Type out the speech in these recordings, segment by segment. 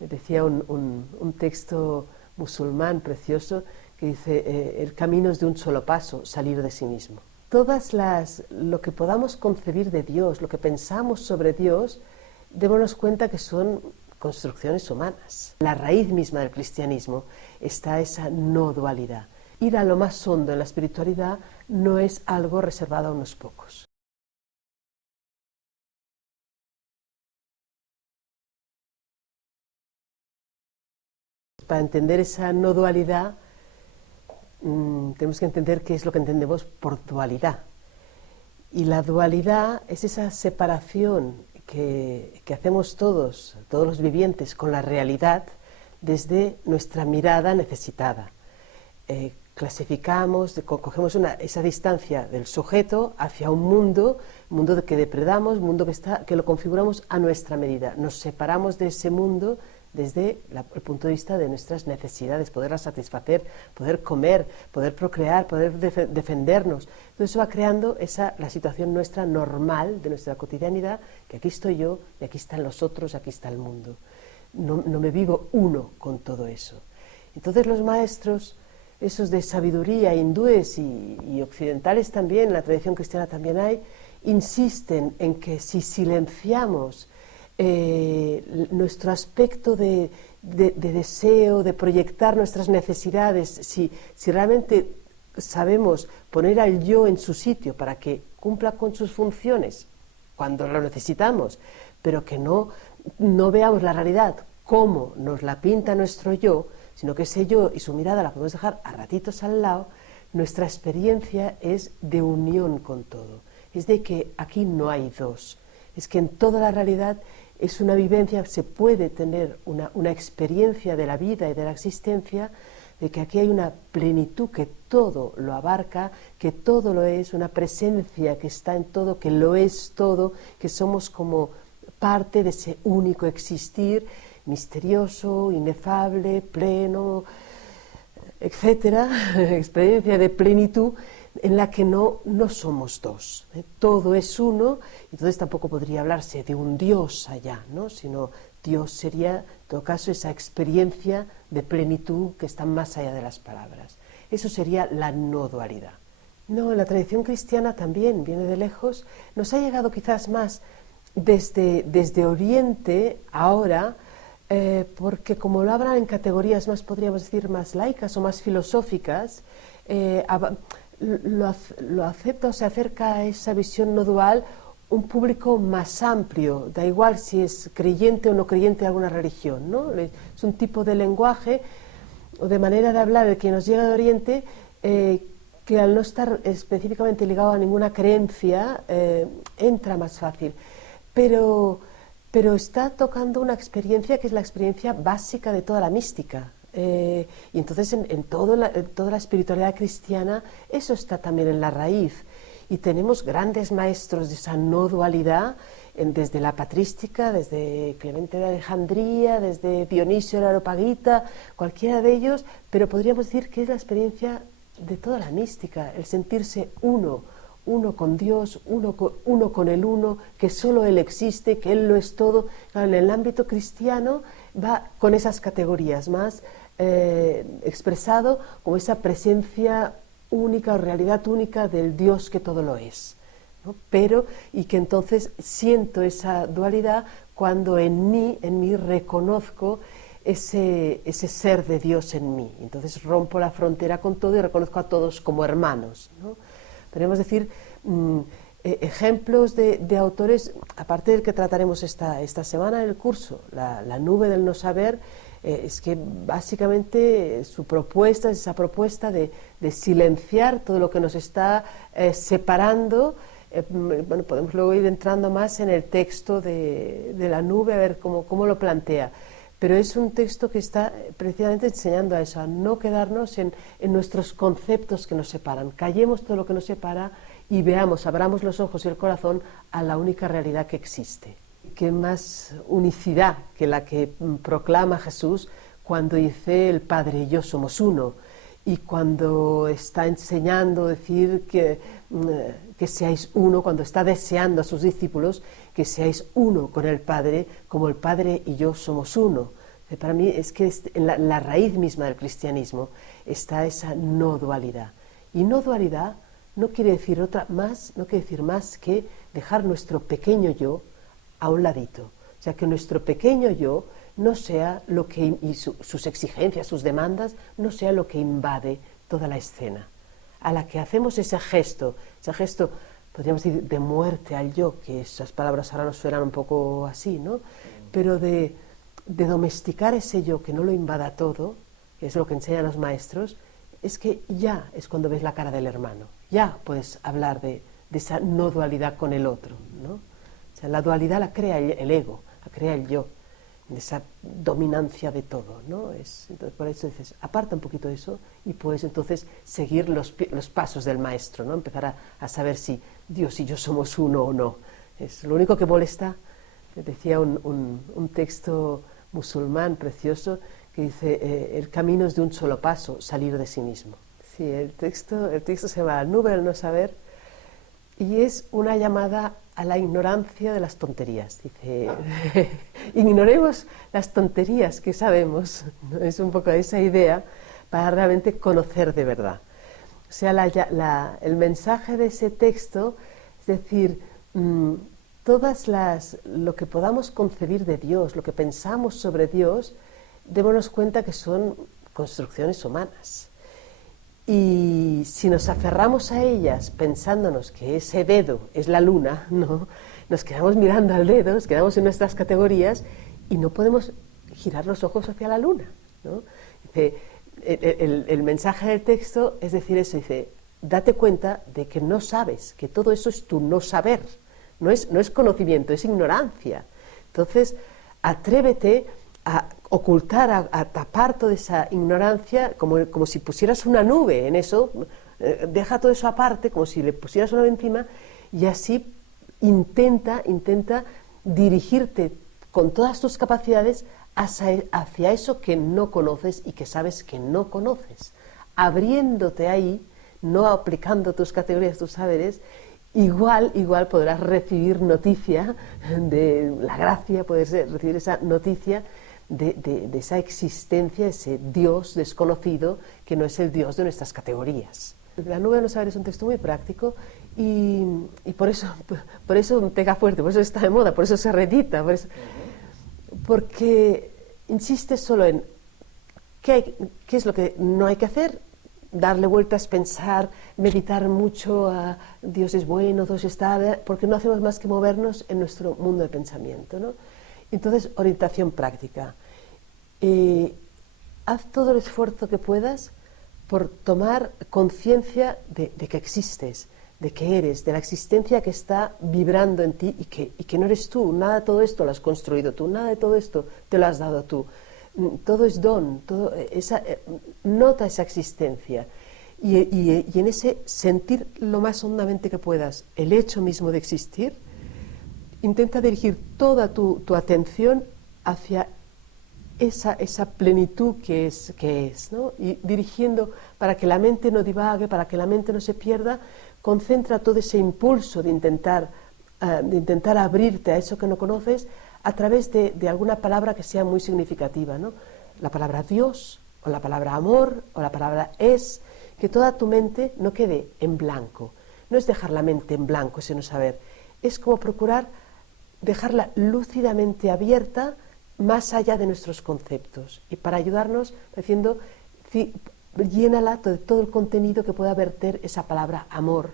Decía un texto musulmán precioso que dice, el camino es de un solo paso, salir de sí mismo. Lo que podamos concebir de Dios, lo que pensamos sobre Dios, démonos cuenta que son construcciones humanas. La raíz misma del cristianismo está esa no dualidad. Ir a lo más hondo en la espiritualidad no es algo reservado a unos pocos. Para entender esa no dualidad, tenemos que entender qué es lo que entendemos por dualidad. Y la dualidad es esa separación que hacemos todos los vivientes con la realidad desde nuestra mirada necesitada. Clasificamos, cogemos esa distancia del sujeto hacia un mundo que depredamos, mundo que lo configuramos a nuestra medida. Nos separamos de ese mundo desde el punto de vista de nuestras necesidades, poderlas satisfacer, poder comer, poder procrear, poder defendernos. Todo eso va creando la situación nuestra normal de nuestra cotidianidad, que aquí estoy yo, y aquí están los otros, aquí está el mundo. No me vivo uno con todo eso. Entonces los maestros, esos de sabiduría, hindúes y occidentales también, en la tradición cristiana también hay, insisten en que si silenciamos nuestro aspecto de deseo, de proyectar nuestras necesidades, si realmente sabemos poner al yo en su sitio para que cumpla con sus funciones cuando lo necesitamos, pero que no veamos la realidad como nos la pinta nuestro yo, sino que ese yo y su mirada la podemos dejar a ratitos al lado, nuestra experiencia es de unión con todo, es de que aquí no hay dos, es que en toda la realidad es una vivencia, se puede tener una experiencia de la vida y de la existencia, de que aquí hay una plenitud que todo lo abarca, que todo lo es, una presencia que está en todo, que lo es todo, que somos como parte de ese único existir, misterioso, inefable, pleno, etcétera, experiencia de plenitud en la que no somos dos, todo es uno, entonces tampoco podría hablarse de un Dios allá, ¿no? Sino Dios sería, en todo caso, esa experiencia de plenitud que está más allá de las palabras. Eso sería la no dualidad. No, la tradición cristiana también viene de lejos, nos ha llegado quizás más desde Oriente ahora, porque como lo hablan en categorías más, podríamos decir, más laicas o más filosóficas, lo acepta o se acerca a esa visión no dual un público más amplio, da igual si es creyente o no creyente de alguna religión, ¿no? Es un tipo de lenguaje o de manera de hablar el que nos llega de Oriente que al no estar específicamente ligado a ninguna creencia entra más fácil, pero está tocando una experiencia que es la experiencia básica de toda la mística. Y entonces en toda la espiritualidad cristiana eso está también en la raíz y tenemos grandes maestros de esa no dualidad desde la patrística, desde Clemente de Alejandría, desde Dionisio el Areopagita, cualquiera de ellos, pero podríamos decir que es la experiencia de toda la mística, el sentirse uno con Dios, uno con el uno, que solo Él existe, que Él lo es todo. En el ámbito cristiano va con esas categorías más expresado como esa presencia única o realidad única del Dios que todo lo es, ¿no? Y que entonces siento esa dualidad cuando en mí reconozco ese ser de Dios en mí. Entonces rompo la frontera con todo y reconozco a todos como hermanos, ¿no? Podemos decir ejemplos de autores, aparte del que trataremos esta semana en el curso, la nube del no saber, es que básicamente su propuesta es esa propuesta de silenciar todo lo que nos está separando. Bueno, podemos luego ir entrando más en el texto de la nube, a ver cómo lo plantea. Pero es un texto que está precisamente enseñando a eso, a no quedarnos en nuestros conceptos que nos separan. Callemos todo lo que nos separa y veamos, abramos los ojos y el corazón a la única realidad que existe. Qué más unicidad que la que proclama Jesús cuando dice el Padre y yo somos uno, y cuando está enseñando decir que seáis uno, cuando está deseando a sus discípulos que seáis uno con el Padre, como el Padre y yo somos uno. Para mí es que en la raíz misma del cristianismo está esa no dualidad. Y no dualidad no quiere decir no quiere decir más que dejar nuestro pequeño yo a un ladito. O sea, que nuestro pequeño yo no sea lo que, y sus exigencias, sus demandas, no sea lo que invade toda la escena. A la que hacemos ese gesto, podríamos decir, de muerte al yo, que esas palabras ahora nos suenan un poco así, ¿no? Pero de domesticar ese yo, que no lo invada todo, que es lo que enseñan los maestros, es que ya es cuando ves la cara del hermano, ya puedes hablar de esa no dualidad con el otro, ¿no? O sea, la dualidad la crea el ego, la crea el yo, de esa dominancia de todo, ¿no? Entonces, por eso dices, aparta un poquito de eso y puedes entonces seguir los pasos del maestro, ¿no? Empezar a saber si Dios y yo somos uno o no. Es lo único que molesta. Decía un texto musulmán precioso que dice, el camino es de un solo paso, salir de sí mismo. Sí, el texto se llama La nube del no saber y es una llamada a la ignorancia de las tonterías. Dice, ignoremos las tonterías que sabemos, ¿no? Es un poco esa idea para realmente conocer de verdad. O sea, el mensaje de ese texto, es decir, lo que podamos concebir de Dios, lo que pensamos sobre Dios, démonos cuenta que son construcciones humanas. Y si nos aferramos a ellas pensándonos que ese dedo es la luna, ¿no? Nos quedamos mirando al dedo, nos quedamos en nuestras categorías y no podemos girar los ojos hacia la luna, ¿no? Dice, el mensaje del texto es decir eso, dice, date cuenta de que no sabes, que todo eso es tu no saber, no es conocimiento, es ignorancia. Entonces, atrévete a ocultar, a tapar toda esa ignorancia, como si pusieras una nube en eso, deja todo eso aparte, como si le pusieras una nube encima, y así intenta dirigirte con todas tus capacidades hacia eso que no conoces y que sabes que no conoces, abriéndote ahí, no aplicando tus categorías, tus saberes. Igual podrás recibir noticia de la gracia, puedes recibir esa noticia de esa existencia, ese Dios desconocido que no es el Dios de nuestras categorías. La nube de no saber es un texto muy práctico y por eso pega fuerte, por eso está de moda, por eso se reedita, porque insiste solo en qué es lo que no hay que hacer, darle vueltas, pensar, meditar mucho, Dios es bueno, Dios está, porque no hacemos más que movernos en nuestro mundo de pensamiento, ¿no? Entonces, orientación práctica. Haz todo el esfuerzo que puedas por tomar conciencia de que existes, de que eres, de la existencia que está vibrando en ti y que no eres tú, nada de todo esto lo has construido tú, nada de todo esto te lo has dado tú. Todo es don, nota esa existencia y en ese sentir lo más hondamente que puedas el hecho mismo de existir, intenta dirigir toda tu atención hacia esa plenitud que es, ¿no? Y dirigiendo para que la mente no divague, para que la mente no se pierda, concentra todo ese impulso de intentar abrirte a eso que no conoces a través de alguna palabra que sea muy significativa, ¿no? La palabra Dios, o la palabra amor, o la palabra es, que toda tu mente no quede en blanco. No es dejar la mente en blanco, sino saber. Es como procurar dejarla lúcidamente abierta más allá de nuestros conceptos. Y para ayudarnos, diciendo, llénala de todo el contenido que pueda verter esa palabra amor,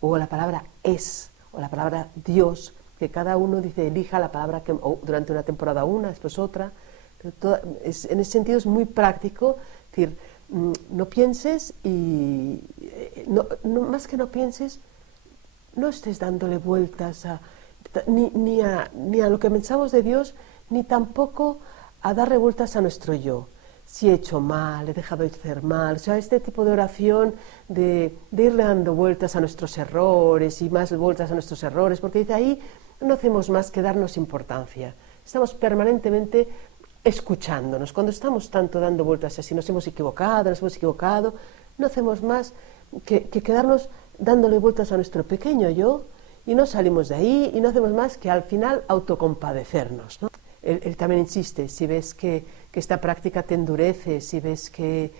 o la palabra es, o la palabra Dios, que cada uno dice, elija la palabra que durante una temporada una, después otra. Pero en ese sentido es muy práctico, es decir, no pienses y más que no pienses, no estés dándole vueltas ni a lo que pensamos de Dios, ni tampoco a darle vueltas a nuestro yo. Si he hecho mal, he dejado de hacer mal, o sea, este tipo de oración de irle dando vueltas a nuestros errores y más vueltas a nuestros errores, porque dice ahí no hacemos más que darnos importancia. Estamos permanentemente escuchándonos. Cuando estamos tanto dando vueltas a si nos hemos equivocado, no hacemos más que quedarnos dándole vueltas a nuestro pequeño yo y no salimos de ahí y no hacemos más que al final autocompadecernos, ¿no? él también insiste, si ves que esta práctica te endurece, si ves que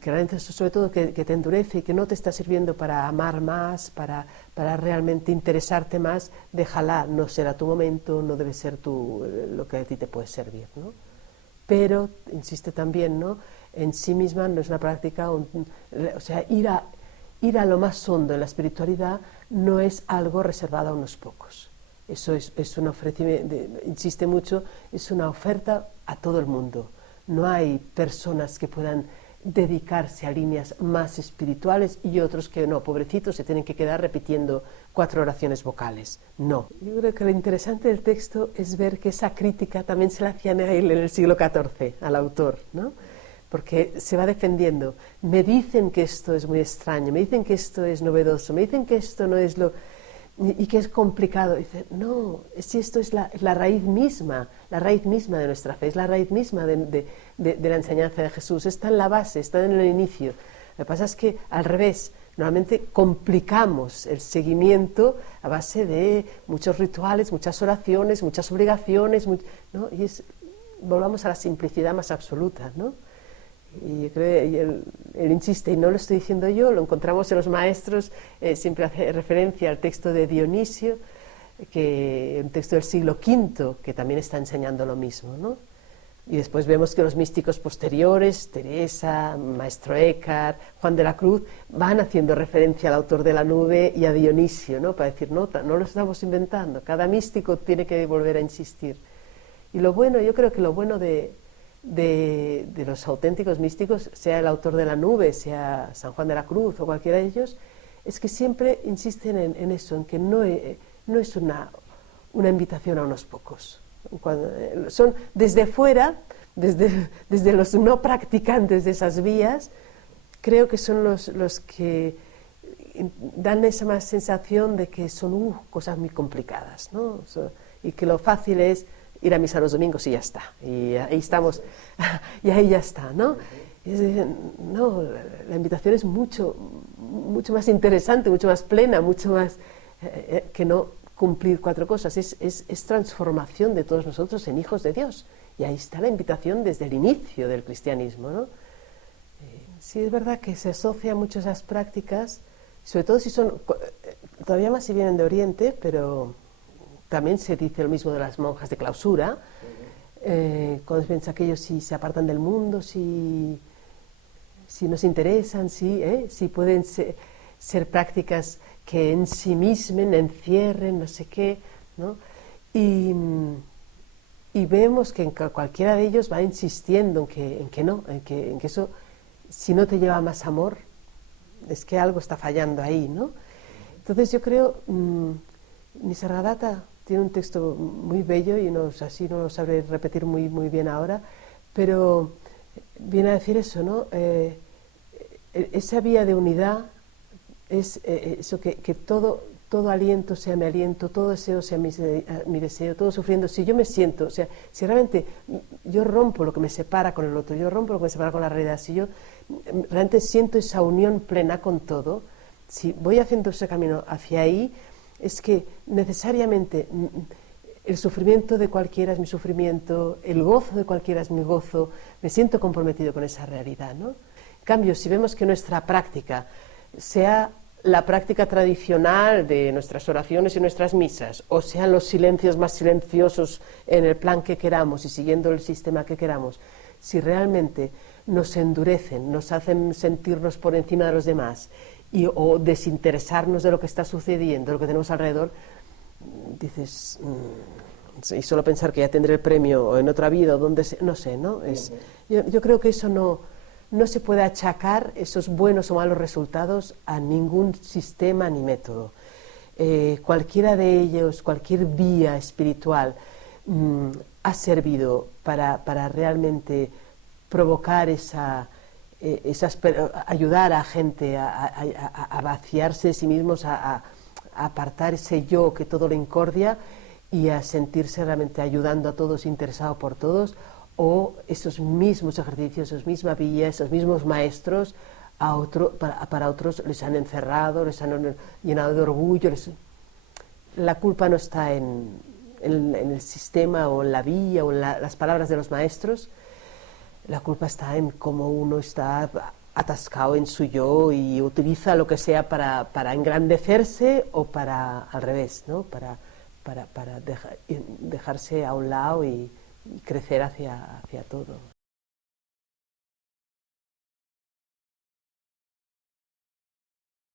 realmente, sobre todo, que te endurece y que no te está sirviendo para amar más, para realmente interesarte más, déjala, no será tu momento, no debe ser lo que a ti te puede servir, ¿no? Pero, insiste también, ¿no?, en sí misma no es una práctica, o sea, ir a lo más hondo en la espiritualidad no es algo reservado a unos pocos. Eso es un ofrecimiento, insiste mucho, es una oferta a todo el mundo. No hay personas que puedan dedicarse a líneas más espirituales y otros que no, pobrecitos, se tienen que quedar repitiendo 4 oraciones vocales. No. Yo creo que lo interesante del texto es ver que esa crítica también se la hacían a él en el siglo XIV, al autor, ¿no? Porque se va defendiendo. Me dicen que esto es muy extraño, me dicen que esto es novedoso, me dicen que esto no es lo... y que es complicado. Dice, no, si esto es la raíz misma de nuestra fe, es la raíz misma de la enseñanza de Jesús, está en la base, está en el inicio. Lo que pasa es que al revés, normalmente complicamos el seguimiento a base de muchos rituales, muchas oraciones, muchas obligaciones, ¿no? Y volvamos a la simplicidad más absoluta, ¿no? Y yo creo, y él insiste, y no lo estoy diciendo yo, lo encontramos en los maestros, siempre hace referencia al texto de Dionisio, un texto del siglo V, que también está enseñando lo mismo, ¿no? Y después vemos que los místicos posteriores, Teresa, Maestro Eckhart, Juan de la Cruz, van haciendo referencia al autor de la nube y a Dionisio, ¿no?, para decir, no lo estamos inventando, cada místico tiene que volver a insistir. Y lo bueno, yo creo que lo bueno de los auténticos místicos, sea el autor de la nube, sea San Juan de la Cruz o cualquiera de ellos, es que siempre insisten en eso, en que no es una invitación a unos pocos. Son desde fuera, desde los no practicantes de esas vías, creo que son los que dan esa más sensación de que son cosas muy complicadas, ¿no? Y que lo fácil es ir a misa los domingos y ya está, y ahí estamos, y ahí ya está, ¿no? Y no, la invitación es mucho más interesante, mucho más plena, mucho más que no cumplir 4 cosas, es transformación de todos nosotros en hijos de Dios, y ahí está la invitación desde el inicio del cristianismo, ¿no? Sí, es verdad que se asocia mucho esas prácticas, sobre todo si son, todavía más si vienen de Oriente, pero también se dice lo mismo de las monjas de clausura, cuando se piensa que ellos si se apartan del mundo, si nos interesan, si pueden ser prácticas que en sí mismen, encierren, no sé qué, ¿no? Y vemos que en cualquiera de ellos va insistiendo en que eso, si no te lleva más amor, es que algo está fallando ahí, ¿no? Entonces yo creo, Nisargadatta tiene un texto muy bello y así no lo sabré repetir muy bien ahora, pero viene a decir eso, ¿no? Esa vía de unidad es eso, que todo aliento sea mi aliento, todo deseo sea mi deseo, todo sufriendo. Si yo me siento, o sea, si realmente yo rompo lo que me separa con el otro, yo rompo lo que me separa con la realidad, si yo realmente siento esa unión plena con todo, si voy haciendo ese camino hacia ahí, es que necesariamente el sufrimiento de cualquiera es mi sufrimiento, el gozo de cualquiera es mi gozo, me siento comprometido con esa realidad, ¿no? En cambio, si vemos que nuestra práctica sea la práctica tradicional de nuestras oraciones y nuestras misas, o sean los silencios más silenciosos en el plan que queramos y siguiendo el sistema que queramos, si realmente nos endurecen, nos hacen sentirnos por encima de los demás o desinteresarnos de lo que está sucediendo, de lo que tenemos alrededor, dices, y solo pensar que ya tendré el premio en otra vida, o donde no sé, ¿no? Yo creo que eso no se puede achacar, esos buenos o malos resultados, a ningún sistema ni método. Cualquiera de ellos, cualquier vía espiritual ha servido para realmente provocar ayudar a gente a vaciarse de sí mismos, a apartar ese yo que todo lo incordia y a sentirse realmente ayudando a todos, interesado por todos, o esos mismos ejercicios, esas mismas vías, esos mismos maestros para otros les han encerrado, les han llenado de orgullo. La culpa no está en en el sistema o en la vía o en las palabras de los maestros. La culpa está en cómo uno está atascado en su yo y utiliza lo que sea para engrandecerse o para al revés, ¿no? para dejarse a un lado y crecer hacia todo.